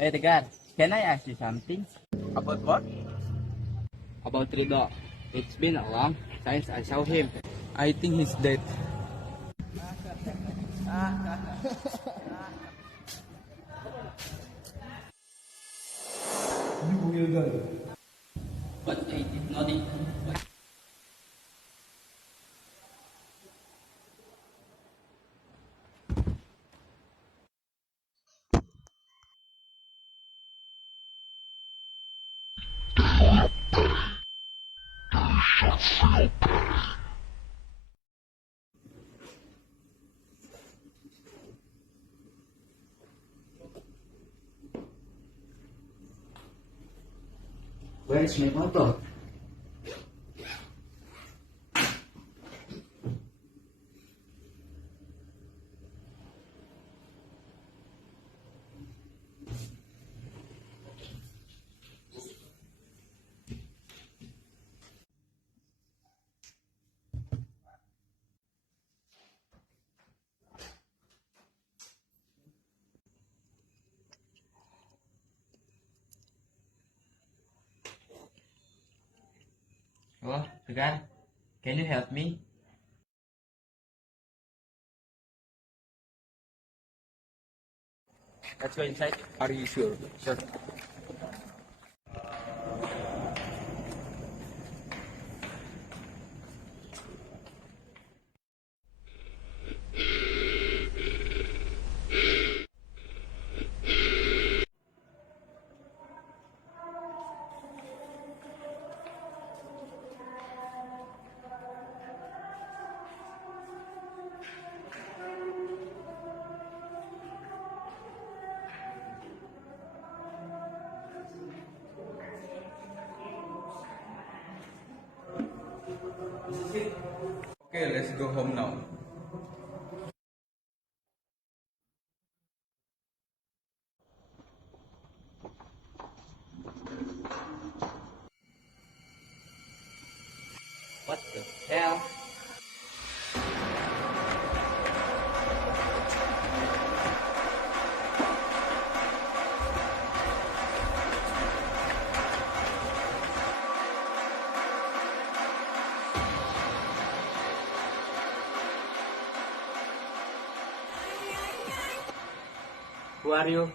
Edgar, can I ask you something? About what? About Trudeau. It's been a long since I saw him. I think he's dead. But I did not think. Where is my motor? Oh, Edgar, can you help me? Let's go inside. Are you sure? Sure. Okay, let's go home now. What the hell? Who are you?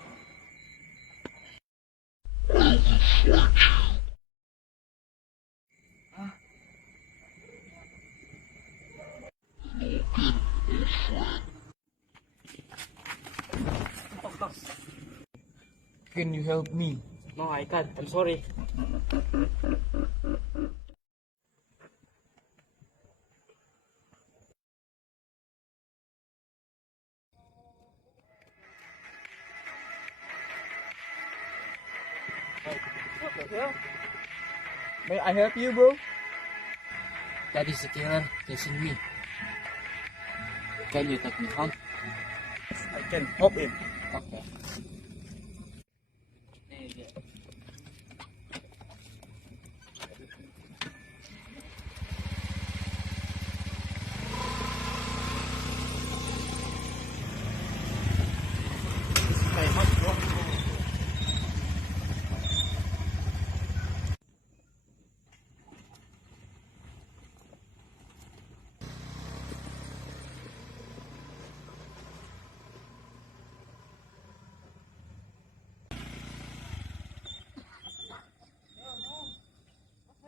Can you help me? No, I can't. I'm sorry. What the hell? May I help you, bro? That is the killer chasing me. Can you take me home? I can help him. Okay.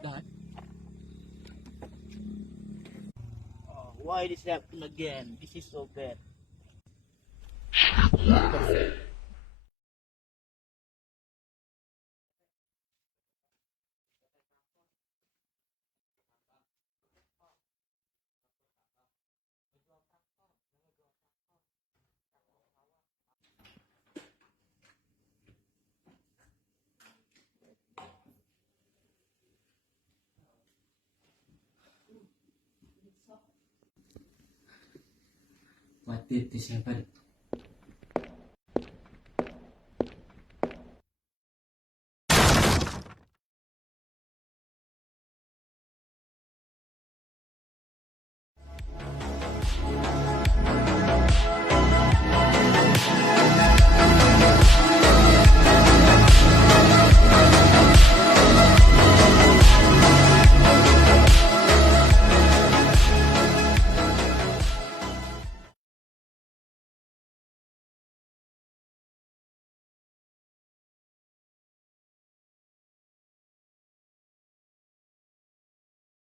Dad? Oh, why this happen again? This is so bad. What did this happen?